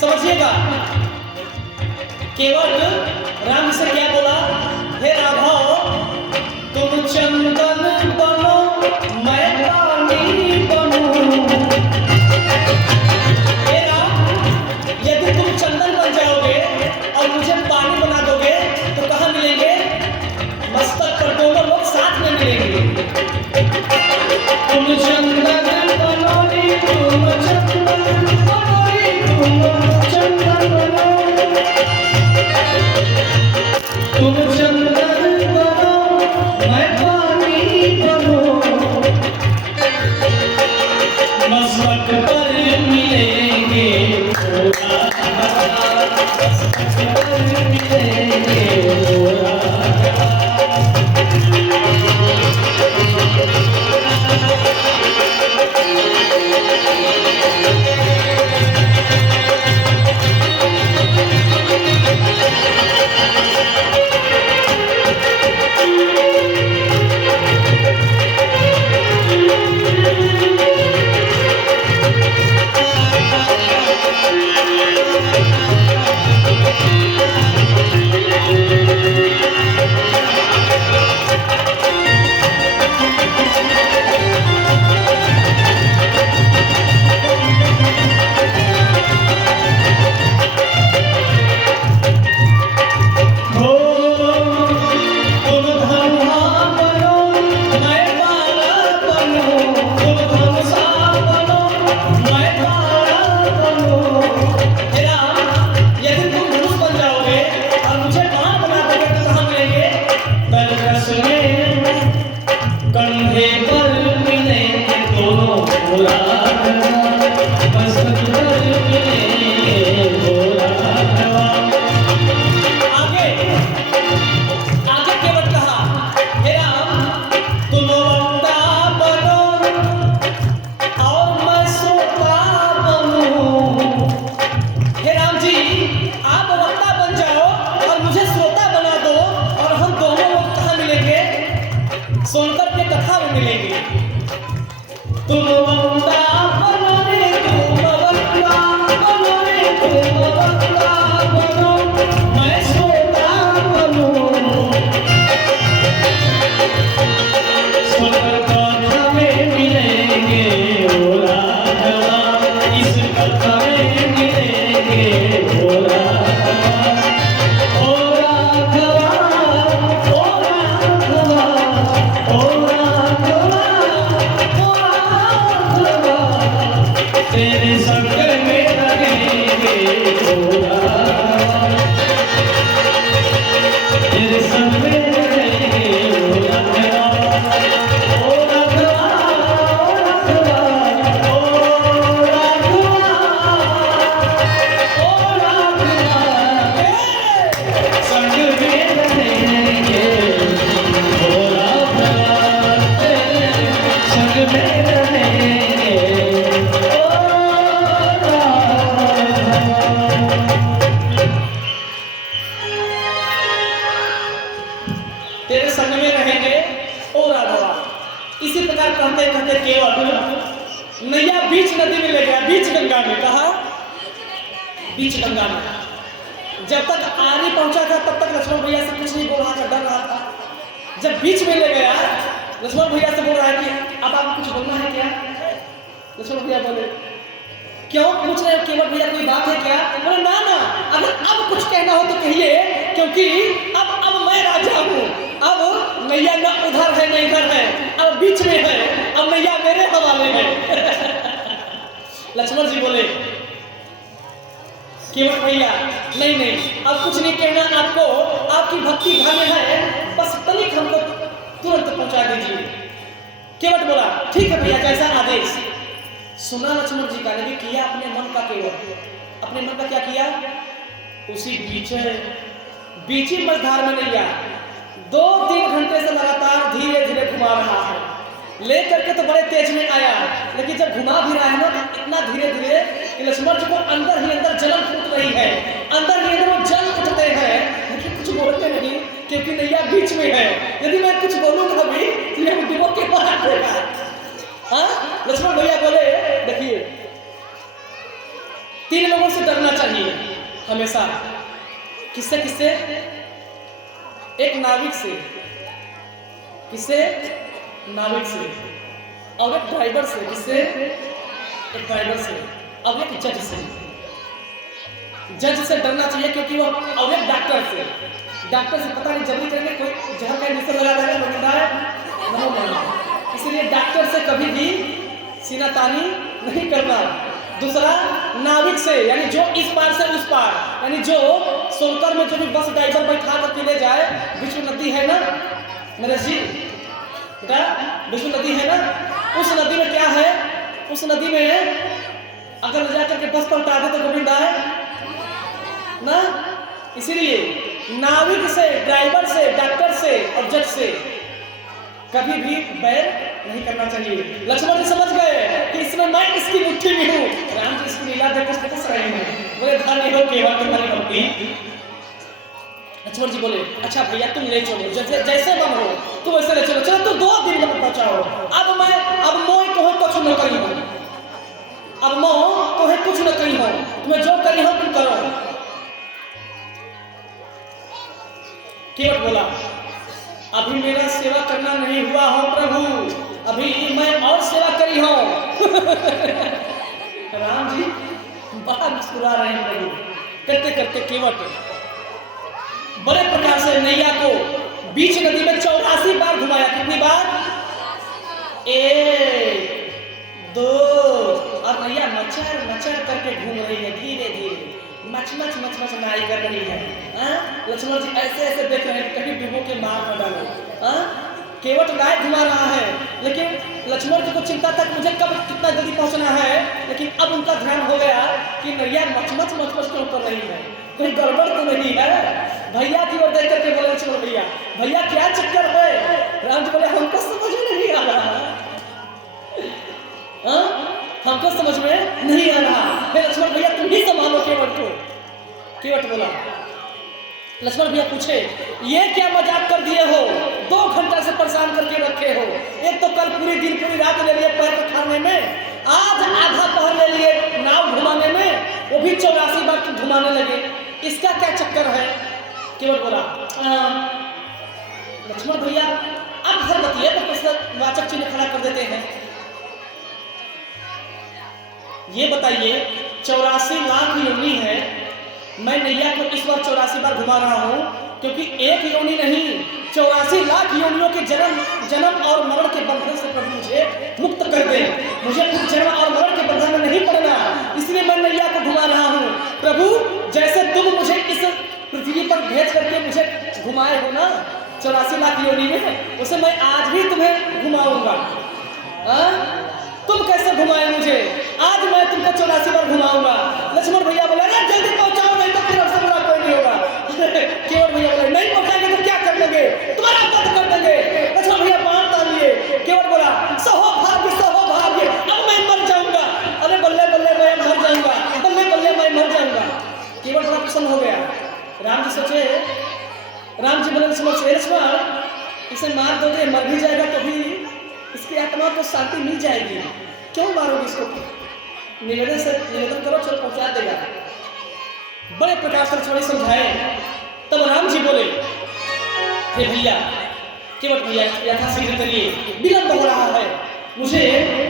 समझिएगा, केवट राम जी से क्या बोला? हे राघव, तुम चंदन बनो, मैं पानी बनूं। हे राम, यदि तुम चंदन बन जाओगे और मुझे पानी बना दोगे तो कहाँ मिलेंगे? मस्तक पर दोनों लोग साथ में मिलेंगे। तुम चंदन बनोरी, तुम चंदन बनोरी, तुम चंदन बनो, तुम चंदन बनो, मैं पानी बनूं। मस्तक पर मिलेंगे ओ राधा, मस्तक पर मिलेंगे ओ राधा। सोनकर के कथा में मिलेंगे। तुम वंदा बनो रे, तुम वंदा बनो रे, तुम वंदा बनो, मैं सोता बनूं। सोनकर कथा में मिलेंगे ओ राघवा, इस कथा में मिलेंगे ओ राघवा, ओ राघवा, ओ राघवा, ओ राघवा, ओ राघवा, तेरे संग में रहेंगे ओ राघवा, तेरे संग में रहेंगे ओ राघवा, ओ राघवा, ओ राघवा, ओ राघवा, संग में रहेंगे ओ राघवा, तेरे संग में रहेंगे ओ राघवा। तेरे संग में रहेंगे ओ राघवा। इसी प्रकार कहते कहते केवट नैया बीच नदी में ले गया, बीच गंगा में। कहा? बीच गंगा में। जब तक आगे पहुंचा था तब तक लक्ष्मण भैया से कुछ नहीं बोल रहा था, डर रहा था। जब बीच में ले गया, लक्ष्मण भैया से बोल रहा है कि अब आपको कुछ बोलना है क्या? लक्ष्मण भैया बोले, क्यों पूछ रहे हो केवट भैया, कोई बात है क्या? बोले ना ना, अगर अब कुछ कहना हो तो कहिए, क्योंकि अब मैं राजा हूँ। अब नैया न उधर है न इधर है, अब बीच में है, अब नैया मेरे हवाले है। लक्ष्मण जी बोले, केवट भैया नहीं नहीं, अब कुछ नहीं कहना आपको, आपकी भक्ति घर में है, बस तनिक हमको तुरंत पहुंचा दीजिए। केवट बोला, ठीक है भैया, जैसा आदेश। सुना लक्ष्मण जी का, लेकिन किया अपने मन का। केवट अपने मन का क्या किया? उसी बीच ही मझधार में नैया 2-3 घंटे से लगातार धीरे धीरे घुमा रहा है। लेकर के तो बड़े तेज में आया, लेकिन जब घुमा भी रहा है ना तो इतना धीरे धीरे कि लक्ष्मण जी को अंदर ही अंदर जलन फूट रही है, अंदर ही अंदर वो जल उठते नहीं है। यदि मैं कुछ बोलूंगा भी तो ये डुबो के मार देगा। हाँ, लक्ष्मण भैया बोले देखिए 3 लोगों से डरना चाहिए हमेशा। किससे किससे? एक नाविक से, किससे? नाविक से, और एक ड्राइवर से, किससे? एक ड्राइवर से, और एक जज से। जज से डरना चाहिए क्योंकि वो, और एक डॉक्टर से। डॉक्टर से पता नहीं जल्दी करेंगे कोई जहर का इंजेक्शन लगा देगा बंदा है नहीं नहीं, इसलिए डॉक्टर से कभी भी सीना तानी नहीं करना। दूसरा नाविक से, यानी जो इस पार से उस पार, यानी जो सोनकर में जो भी बस ड्राइवर बैठा करके ले जाए, विष्णु नदी है ना नरेश जी, बेटा विष्णु नदी है ना, उस नदी में क्या है? उस नदी में अगर ले जाकर के बस पर उतार दे तो गोविंदा है ना। इसीलिए नाविक से, ड्राइवर से, डॉक्टर से और जज से कभी भी बैर नहीं करना चाहिए। लक्ष्मण जी समझ गए कि इसमें मैं इसकी मुट्ठी में हूँ। राम जी इसकी लीला देखकर हंस रहे हैं, बोले धन्य हो केवल तुम्हारी भक्ति। लक्ष्मण जी बोले अच्छा भैया तुम ले चलो, जैसे मन हो तुम वैसे ले चलो। चलो तुम 2 दिन में पहुंचाओ। अब मैं तुम्हें कुछ न करी हूँ, अब मैं तुम्हें कुछ न करी हूँ, तुम्हें जो करी हो तुम करो। केवट बोला अभी मेरा सेवा करना नहीं हुआ हो प्रभु, अभी मैं और सेवा करी हूं। राम जी बड़ा मुस्कुरा रहे हैं प्रभु। करते करते केवट बड़े प्रकार से नैया को बीच नदी में 84 बार घुमाया। कितनी बार? 1 2 और नैया मचर मचर करके घूम रही है, धीरे धीरे मच मच मच मच नाई कर रही है। लक्ष्मण जी ऐसे ऐसे देख रहे हैं कहीं डुबो के मार न डालो। केवट नाय घुमा रहा है, लेकिन लक्ष्मण जी को चिंता था मुझे कब कितना जल्दी पहुंचना है, लेकिन अब उनका ध्यान हो गया कि नैया मच मच मच मच क्यों कर रही है, कोई गड़बड़ तो नहीं है। भैया की ओर देख करके बोले लक्ष्मण भैया भैया क्या चक्कर है? राम जी बोले हमको समझ में नहीं आ रहा, हमको समझ में नहीं आ रहा है। लक्ष्मण भैया तुम ही संभालो केवट को। केवट बोला लक्ष्मण भैया पूछे ये क्या मजाक कर दिए हो, 2 घंटा से परेशान करके रखे हो। एक तो कल पूरी दिन पूरी रात ले लिए पैर को खाने में, आज आधा पहर ले लिए नाव घुमाने में, वो भी 84 बार तुम घुमाने लगे, इसका क्या चक्कर है? केवट बोला लक्ष्मण भैया अब हर बतिए तो वाचक चिन्ह खड़ा कर देते हैं। ये बताइए 84 लाख योनि है, मैं नैया को इस बार 84 बार घुमा रहा हूँ क्योंकि एक योनि नहीं 84 लाख योनियों के जन्म और मरण के बंधन से प्रभु मुझे मुक्त कर दे। मुझे कुछ जन्म और मरण के बंधन में नहीं पड़ना, इसलिए मैं नैया को घुमा रहा हूँ। प्रभु जैसे तुम मुझे इस पृथ्वी पर भेज करके मुझे घुमाए हो ना 84 लाख योनि में, उसे मैं आज भी तुम्हें घुमाऊंगा। तुम कैसे घुमाए मुझे? आज मैं तुमको 84 बार घुमाऊंगा। लक्ष्मण भैया बोले अरे जल्दी पहुंचाओ नहीं तो फिर हमसे बुरा कोई नहीं होगा। केवट भैया बोले नहीं पहुंचाएंगे तो क्या कर लेंगे, तुम्हारा अंत कर देंगे। लक्ष्मण भैया बाण डाल लिए। केवट बोला सहो भाग्य अब मैं मर जाऊंगा। अरे बल्ले बल्ले मैं मर जाऊंगा, बल्ले बल्ले मैं मर जाऊंगा। केवट बड़ा प्रसन्न हो गया। राम जी सोचे, राम जी बोले लक्ष्मण इसे मार दोगे मर भी जाएगा तो भी इसकी आत्मा को शांति मिल जाएगी, क्यों मारोगे इसको? निवेदन करो चलो पहुंचा देगा। बड़े प्रकार से लक्ष्मण समझाए। तब राम जी बोले हे भैया केवट भैया यथाशीघ्र करिए, विलंब हो रहा है, मुझे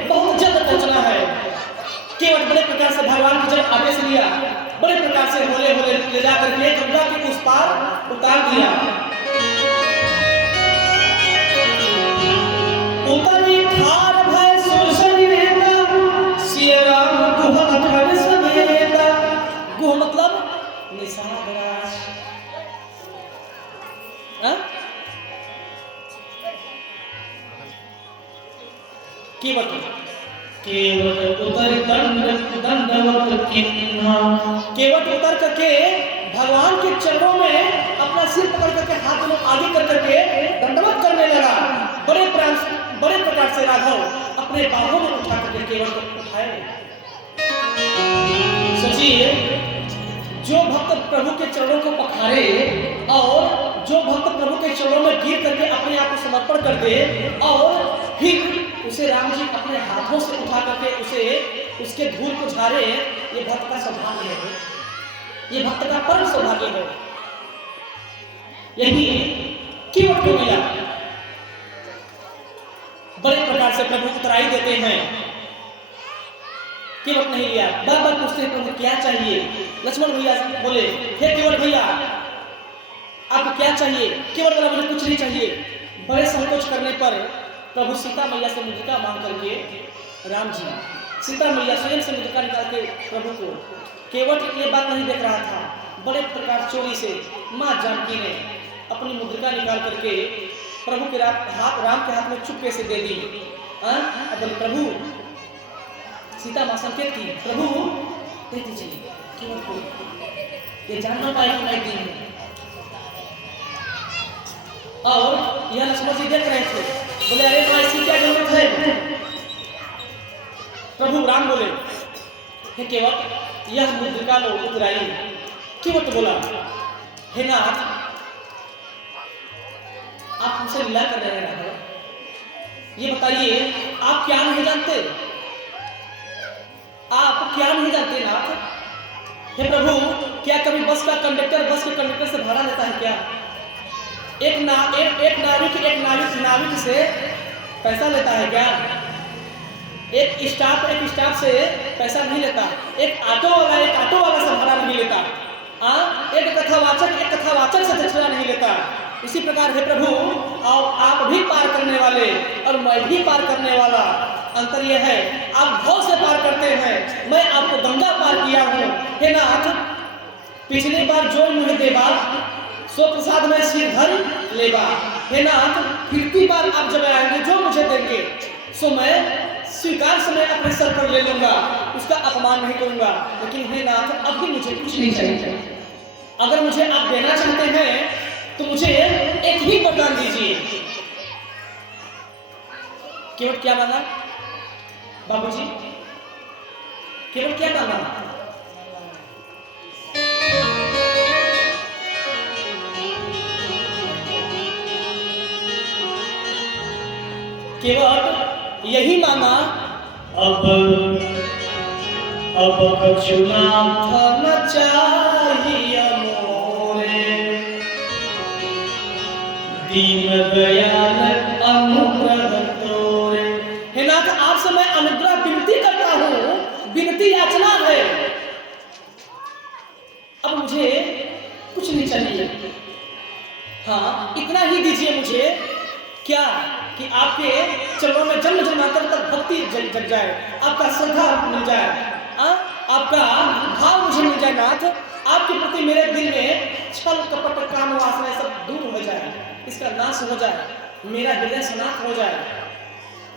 बहुत जल्द पहुंचना है। केवट बड़े प्रकार से भगवान की जब आदेश लिया, बड़े प्रकार से होले होले ले जाकर के गंगा के उस पार उतार दिया। उतरी ठार भय सुसनीता, सिया राम गुह अधर समेता। गुह मतलब निषाद राज। केवट उतर दंडवत किन्हा। केवट उतर करके भगवान के चरणों में अपना सिर पकड़ करके हाथ में आगे कर करके दंडवत करने लगा। बड़े प्रकार से राघव अपने बाहों में उठा करके केवट को उठाए। सोचिए जो भक्त प्रभु के चरणों को पखारे और जो भक्त प्रभु के चरणों में गिर करके अपने आप को समर्पण कर दे और फिर उसे राम जी अपने हाथों से उठा करके उसे उसके धूल को झाड़े, ये भक्त का सौभाग्य है, ये भक्त का परम सौभाग्य है। यही कीमत को मिला। बड़े प्रकार से प्रभु उतराई देते हैं, कीमत नहीं लिया। बार बार पूछते हैं प्रभु क्या चाहिए। लक्ष्मण भैया बोले, हे केवट भैया आपको क्या चाहिए? केवट बोला मुझे कुछ नहीं चाहिए। बड़े संकोच करने पर प्रभु सीता मैया से मुद्रिका मांग करके राम जी, सीता मैया स्वयं से मुद्रिका निकाल के प्रभु को, केवट ये बात नहीं देख रहा था, बड़े प्रकार चोरी से माँ जानकी ने अपनी मुद्रिका निकाल करके प्रभु के राम के हाथ में चुपके से दे दी। अब प्रभु सीता माँ संकेत की, प्रभु दे दीजिए, केवट को ये जानना पाए कि मैं दी हूँ। और यह लक्ष्मण जी देख रहे थे, बोले अरे तो ऐसी क्या जरूरत है? प्रभु राम बोले, हे केवट यह मुद्रिका लो उतराई। केवट बोला, हे नाथ आप हमसे लीला कर रहे हैं, ये बताइए आप क्या नहीं जानते? आप क्या नहीं जानते नाथ? हे प्रभु क्या कभी बस के कंडक्टर से भाड़ा लेता है क्या? एक नाविक से पैसा लेता है क्या? एक स्टाफ से पैसा नहीं लेता। एक ऑटो वाला से भाड़ा नहीं लेता। एक कथावाचक से दक्षिणा नहीं लेता। इसी प्रकार है प्रभु, आप भी पार करने वाले और मैं भी पार करने वाला। अंतर यह है आप भाव से पार करते हैं, मैं आपको गंगा पार किया हूँ। हे नाथ पिछली बार जो मुझे देवा सो प्रसाद में सिर धर लेगा। हे नाथ फिरती बार आप जब आएंगे जो मुझे देंगे सो मैं स्वीकार समय अपने सर पर ले लूंगा, उसका अपमान नहीं करूंगा। लेकिन हे नाथ अब भी मुझे कुछ नहीं चाहिए। अगर मुझे आप देना चाहते हैं तो मुझे एक ही वरदान दीजिए। केवट क्या मांगा बाबूजी? केवट क्या मांगा? केवट यही मांगा, अब कछुना धन चाहिए मोरे, दीन दयाल अनुग्रह तोरे। हे नाथ आपसे मैं अनुग्रह विनती करता हूँ, विनती याचना है। अब मुझे कुछ नहीं चाहिए, हाँ इतना ही दीजिए मुझे। क्या कि आपके चरणों में जन्म जन्मांतर तक भक्ति जग जाए, आपका श्रद्धा मिल जाए, आपका भाव मुझे मिल जाए नाथ। आपके प्रति मेरे दिल में छल कपट काम वासना सब दूर हो जाए, इसका नाश हो जाए, मेरा हृदय सनाथ हो जाए।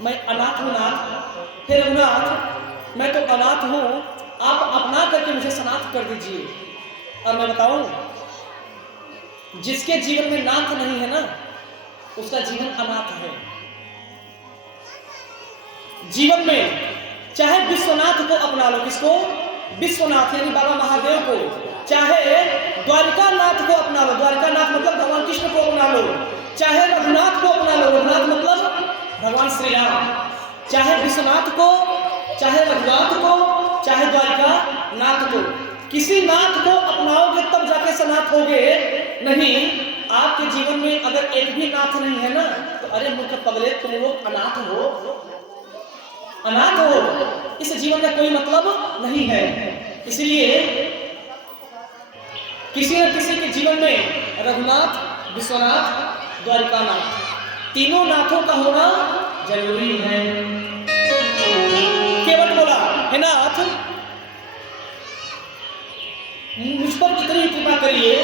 मैं अनाथ हूँ नाथ। हे रघुनाथ मैं तो अनाथ हूँ, आप अपना करके मुझे सनाथ कर दीजिए। और मैं बताऊं, जिसके जीवन में नाथ नहीं है ना उसका जीवन अनाथ है। जीवन में चाहे विश्वनाथ को अपना लो, किसको? विश्वनाथ यानी बाबा महादेव को। चाहे द्वारिका नाथ को अपना लो, द्वारिका नाथ मतलब भगवान कृष्ण को अपना लो। चाहे रघुनाथ को अपना लो, रघुनाथ मतलब भगवान श्री राम। चाहे विश्वनाथ को, चाहे रघुनाथ को, चाहे द्वारिका नाथ को, किसी नाथ को अपनाओगे तब जाके सनाथ होगे। नहीं, आपके जीवन में अगर एक भी नाथ नहीं है ना तो अरे मूर्ख पगले तुम लोग अनाथ हो, अनाथ हो। इस जीवन का कोई मतलब नहीं है। इसलिए किसी न किसी के जीवन में रघुनाथ, विश्वनाथ, द्वारिकानाथ तीनों नाथों का होना जरूरी है। केवट बोला, हे नाथ मुझ पर इतनी कृपा करिए,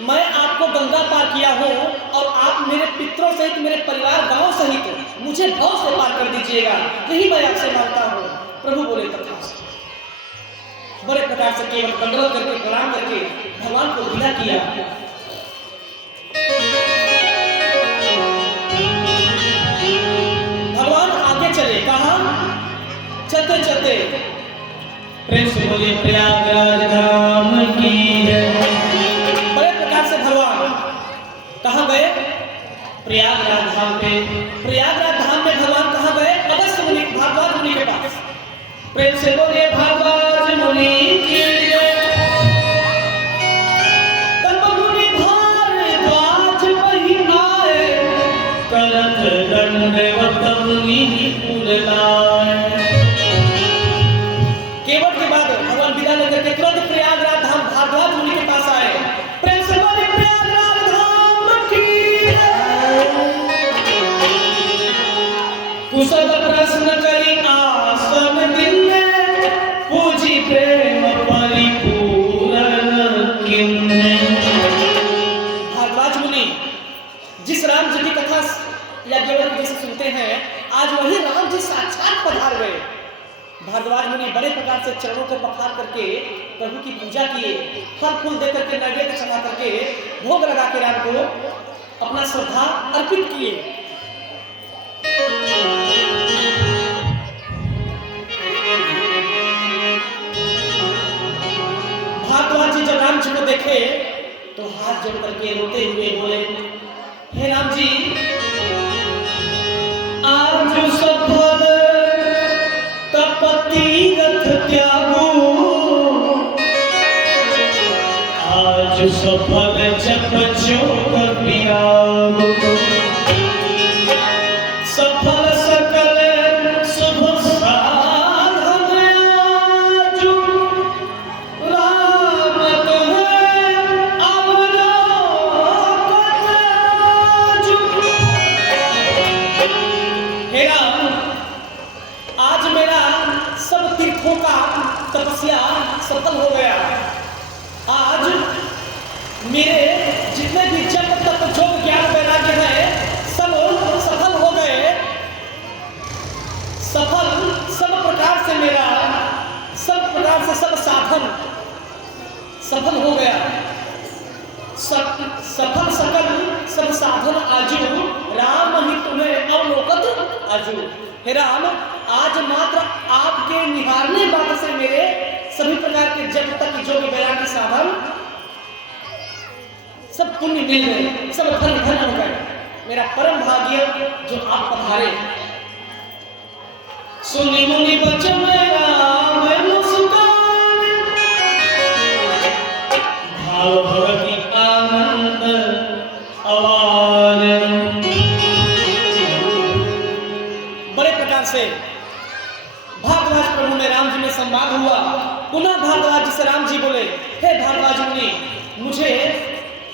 मैं आपको गंगा पार किया हूं और आप मेरे पितरों सहित, मेरे परिवार गांव सहित मुझे भाव से पार कर दीजिएगा, यही मैं आपसे मांगता हूं। प्रभु बोले तथास्तु। बड़े प्रकार से केवट दंडवत करके प्रणाम करके भगवान को विदा किया। भगवान आगे चले, कहा चलते चलते प्रेम से बोले प्रयागराज धाम की है। बड़े प्रकार से भगवान से चरणों को पखार करके प्रभु की पूजा किए, फल फूल दे करके नैवेद्य चढ़ा करके भोग लगा के राम को अपना श्रद्धा अर्पित किए। भारद्वाज जी जब राम जी को देखे तो हाथ जोड़ करके रोते हुए बोले, हे राम जी, आज सफल तपति रथ त्यागो, आज सफल जप जोग पियागो, सफल सकल शुभ साधन आजु, राम तुम्हें अवलोकन आजु। हे राम, आज मेरा सब तीर्थों का तपस्या सफल हो गया। आज मेरे जितने भी जप तप जोग ज्ञान वैराग्य है सब सफल हो गए। सफल सब प्रकार से मेरा सब प्रकार से सब साधन सफल हो गया। सफल सकल सब साधन आजू, राम ही तुम्हें अवलोकत आजू। हे राम, आज मात्र आपके निहारने मात्र से मेरे सभी प्रकार के जप तक जो भी वैराग्य साधन सब पुण्य मिल गए, सब धन धन हो गए। मेरा परम भाग्य जो आप पधारे। सुनि मुनि बचन राम मुस्कान, भाव भगति आनंद अवार। बड़े प्रकार से भारद्वाज प्रभु में राम जी में संवाद हुआ। पुनः भारद्वाज जी से राम जी बोले, हे भारद्वाज मुनि, मुझे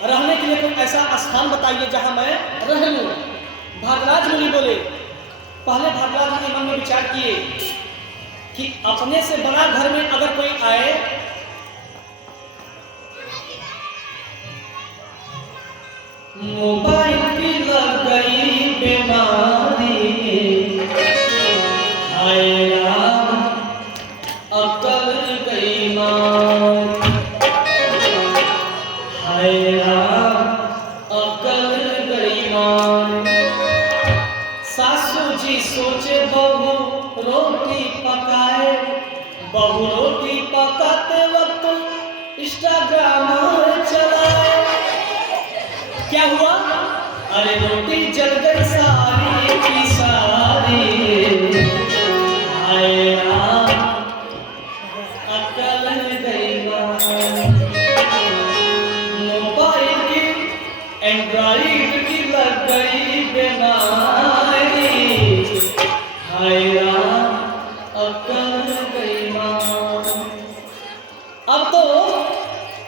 रहने के लिए कोई ऐसा स्थान बताइए जहां मैं रह लूं। भारद्वाज मुनि बोले, पहले भारद्वाज मुनि मन में विचार किए कि अपने से बड़ा घर में अगर कोई आए मोबाइल की लग गई बीमारी, हाय राम अकल गई मार, हाय राम अकल गई मार। सासू जी सोचे बहू रोटी पकाए, बहू रोटी पकाते वक्त इंस्टाग्राम चलाए। क्या हुआ? अरे रोटी जल गई सारी की सारी, हाय राम अकल गई मार। मोबाइल की एंड्रॉइड की लग गई बीमारी, हाय राम अकल गई मार। अब तो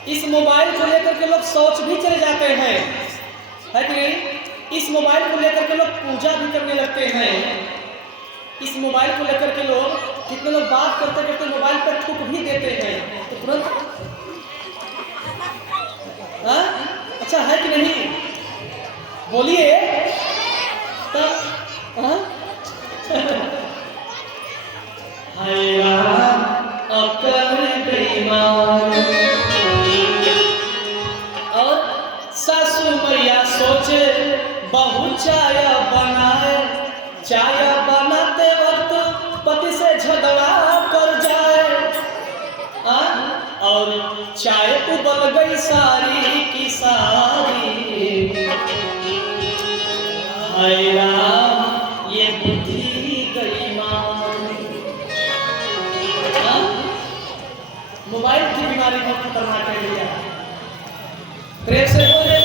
इस मोबाइल को लेकर के लोग शौच भी चले जाते हैं, है कि नहीं? इस मोबाइल को लेकर के लोग पूजा भी करने लगते हैं। इस मोबाइल को लेकर के लोग, कितने लोग बात करते करते मोबाइल पर थूक भी देते हैं तो तुरंत, हाँ? अच्छा है कि नहीं? बोलिए तब, हाँ? हाय राम अकल गई मार। और सासू मैया सोचे बहू चाय बनाए, चाय बनाते वक्त पति से झगड़ा कर जाए, और चाय उबल गई सारी की सारी, हाय राम ये बुद्धि गई मार। मोबाइल की बीमारी बहुत खतरनाक है भैया। प्रेम से बोले